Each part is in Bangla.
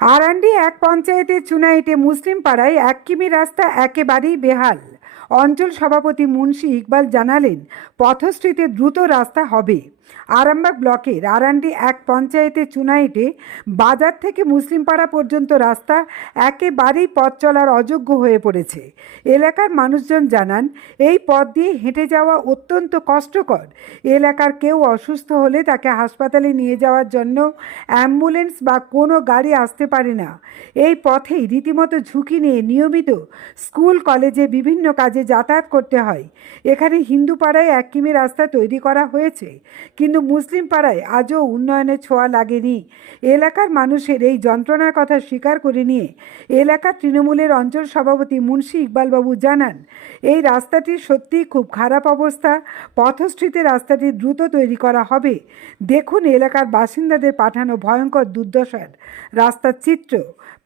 আরান্ডি এক পঞ্চায়েতের চুনাইটে মুসলিম পাড়ায় এক কিমি রাস্তা একেবারেই বেহাল। অঞ্চল সভাপতি মুন্সি ইকবাল জানালেন, পথশ্রীতে দ্রুত রাস্তা হবে। আরামবাগ ব্লকের আরান্ডি এক পঞ্চায়েতের চুনাইটে বাজার থেকে মুসলিম পাড়া পর্যন্ত রাস্তা একেবারেই পথ চলার অযোগ্য হয়ে পড়েছে। এলাকার মানুষজন জানান, এই পথ দিয়ে হেঁটে যাওয়া অত্যন্ত কষ্টকর। এলাকার কেউ অসুস্থ হলে তাকে হাসপাতালে নিয়ে যাওয়ার জন্য অ্যাম্বুলেন্স বা কোনো গাড়ি আসতে পারে না। এই পথেই রীতিমতো ঝুঁকি নিয়ে নিয়মিত স্কুল, কলেজে বিভিন্ন কাজে যাতায়াত করতে হয়। এখানে হিন্দু পাড়ায় এক কিমি রাস্তা তৈরি করা হয়েছে। কিন্তু মুসলিম পাড়ায় আজও উন্নয়নের ছোঁয়া লাগেনি। এলাকার মানুষের এই যন্ত্রণার কথা স্বীকার করে নিয়ে এলাকার তৃণমূলের অঞ্চল সভাপতি মুন্সি ইকবালবাবু জানান, এই রাস্তাটির সত্যিই খুব খারাপ অবস্থা। পথশ্রীতে রাস্তাটি দ্রুত তৈরি করা হবে। দেখুন এলাকার বাসিন্দাদের পাঠানো ভয়ঙ্কর দুর্দশার রাস্তার চিত্র।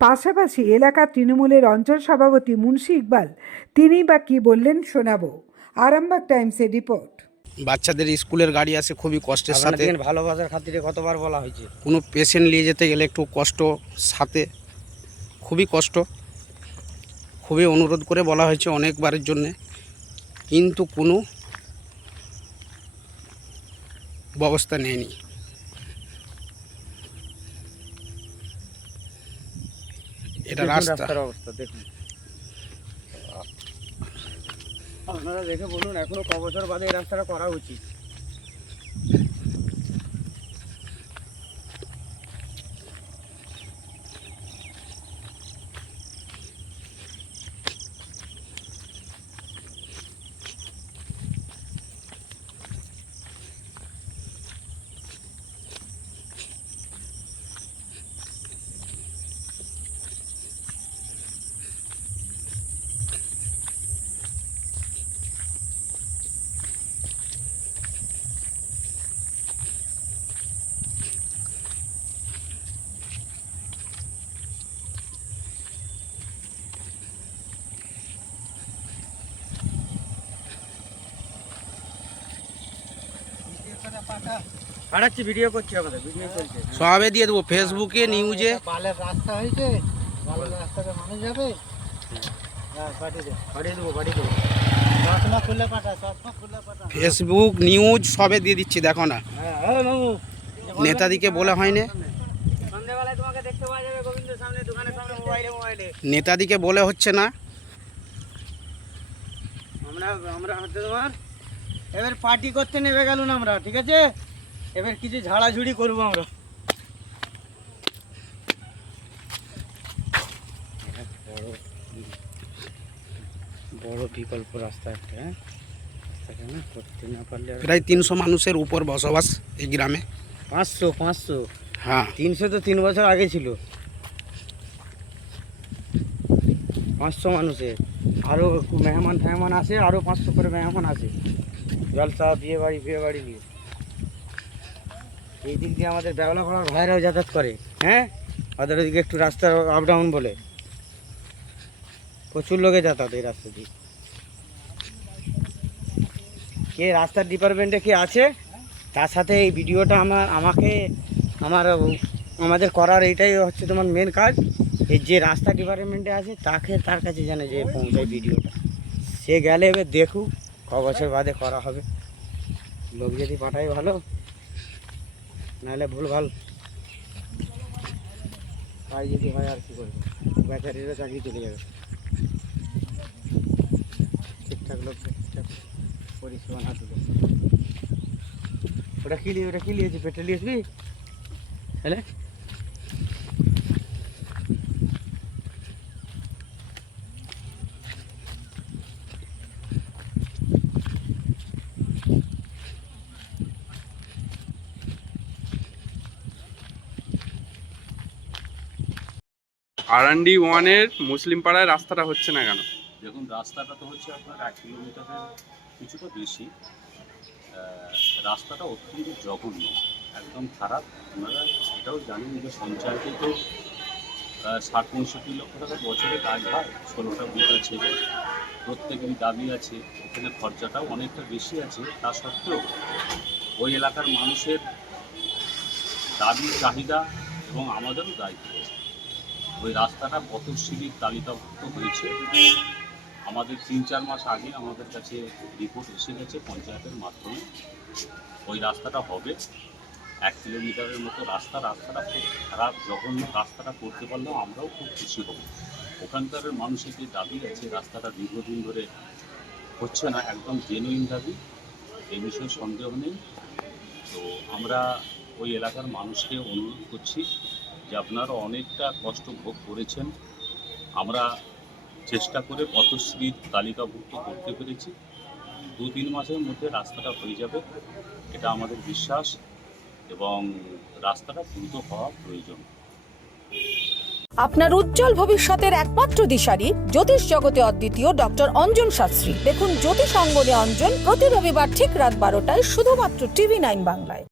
পাশাপাশি এলাকার তৃণমূলের অঞ্চল সভাপতি মুন্সি ইকবাল, তিনি বা কি বললেন শোনাবো। আরামবাগ টাইমসের রিপোর্ট। বাচ্চাদের স্কুলের গাড়ি আসে খুবই কষ্টের সাথে। ভালোবাসার খাতিরে কতবার বলা হয়েছে? কোনো পেশেন্ট নিয়ে যেতে গেলে একটু কষ্ট সাথে খুবই কষ্ট। খুবই অনুরোধ করে বলা হয়েছে অনেকবারের জন্যে। কিন্তু কোনো ব্যবস্থা নেয়নি। এটা রাস্তা। অবস্থা দেখুন। আপনারা দেখে বলুন এখনও ক বছর বাদে এই রাস্তাটা করা উচিত। পাঠাচ্ছি ভিডিও করছি আমাদের ভিডিও চলছে সবে দিয়ে দেবো ফেসবুকে নিউজে পালের রাস্তা হয়েছে পালের রাস্তাতে মানুষ যাবে। হ্যাঁ ফেসবুক নিউজ সবে দিয়ে দিচ্ছি দেখো না। হ্যাঁ হ্যাঁ নেতাদিকে বলা হয়নি। সন্ধ্যেবেলায় তোমাকে দেখতে পাওয়া যাবে গোবিন্দের সামনে দোকানের সামনে মোবাইলে মোবাইলে। নেতাদিকে বলে হচ্ছে না। আমরা আমরা হচ্ছে তোমার এবার পার্টি করতে নেমে গেল না আমরা ঠিক আছে? এবার কিছু ঝাড়াঝুড়ি করব আমরা। বড় বিকল্প রাস্তা একটা হ্যাঁ? করতে না পারলে প্রায় তিনশো মানুষের উপর বসবাস এই গ্রামে। পাঁচশো পাঁচশো? হ্যাঁ। তিনশো তো তিন বছর আগে ছিল। পাঁচশো মানুষের। আরও মেহমান ফেহমান আসে আরও পাঁচশো করে মেহমান আসে। জলসা বিয়ে বাড়ি বিয়ে বাড়ি নিয়ে। এই দিক দিয়ে আমাদের বেওলা পাড়ার ভাইরাও যাতায়াত করে হ্যাঁ? ওদের ওদিকে একটু রাস্তার আপ ডাউন বলে। প্রচুর লোকে যাতায়াত এই রাস্তা দিয়ে। কে রাস্তার ডিপার্টমেন্টে কে আছে, তার সাথে এই ভিডিওটা আমার, আমাকে, আমার, আমাদের করার এইটাই হচ্ছে তোমার মেন কাজ। এই যে রাস্তা ডিপার্টমেন্টে আছে, তাকে তার কাছে জানে যে পৌঁছায় ভিডিওটা। সে গেলে এবার দেখুক। ক বছর বাদে করা হবে। লোক যদি পাঠায় ভালো, নাহলে ভুল ভালো। তাই যদি হয় আর কি করবে? বেচারিরা চাকরি চলে যাবে। ঠিকঠাক লোক, ঠিকঠাক পরিষেবা না দিলে। ওটা কি ওটা কি নিয়েছি পেট্রোল নিয়েছিস হ্যাঁ আরান্ডি ওয়ানের মুসলিম পাড়ায় রাস্তাটা হচ্ছে না কেন? দেখুন, রাস্তাটা তো হচ্ছে আপনার এক কিলোমিটারের কিছুটা বেশি। রাস্তাটা অত্যন্ত জঘন্য, একদম খারাপ। আপনারা এটাও জানেন যে পঞ্চায়েতে তো ষাট, পঁয়ষট্টি লক্ষ টাকা বছরে কাজ হয়, ষোলোটা বুথ আছে প্রত্যেকেরই দাবি আছে, এখানে খরচাটাও অনেকটা বেশি আছে। তা সত্ত্বেও ওই এলাকার মানুষের দাবি, চাহিদা এবং আমাদেরও দায়িত্ব। ওই রাস্তাটা কত পথশ্রীর তালিকাভুক্ত হয়েছে। আমাদের তিন চার মাস আগে আমাদের কাছে রিপোর্ট এসে গেছে পঞ্চায়েতের মাধ্যমে। ওই রাস্তাটা হবে। এক কিলোমিটারের মতো রাস্তা, রাস্তাটা খুব খারাপ, জঘন্য রাস্তাটা করতে পারলেও আমরাও খুব খুশি হব। ওখানকার মানুষের যে দাবি আছে, রাস্তাটা দীর্ঘদিন ধরে হচ্ছে না, একদম জেনুইন দাবি এই বিষয়ে সন্দেহ নেই। তো আমরা ওই এলাকার মানুষকে অনুরোধ করছি যে আপনারা অনেকটা কষ্ট ভোগ করেছেন। আমরা চেষ্টা করে পথশ্রীর তালিকাভুক্ত করতে পেরেছি। দু তিন মাসের মধ্যে রাস্তাটা হয়ে যাবে, এটা আমাদের বিশ্বাস এবং রাস্তাটা দ্রুত হওয়া প্রয়োজন। আপনার উজ্জ্বল ভবিষ্যতের একমাত্র দিশারি জ্যোতিষ জগতে অদ্বিতীয় ডক্টর অঞ্জন শাস্ত্রী। দেখুন জ্যোতিষ অঙ্গনে অঞ্জন প্রতি রবিবার ঠিক রাত বারোটায় শুধুমাত্র টিভি নাইন বাংলায়।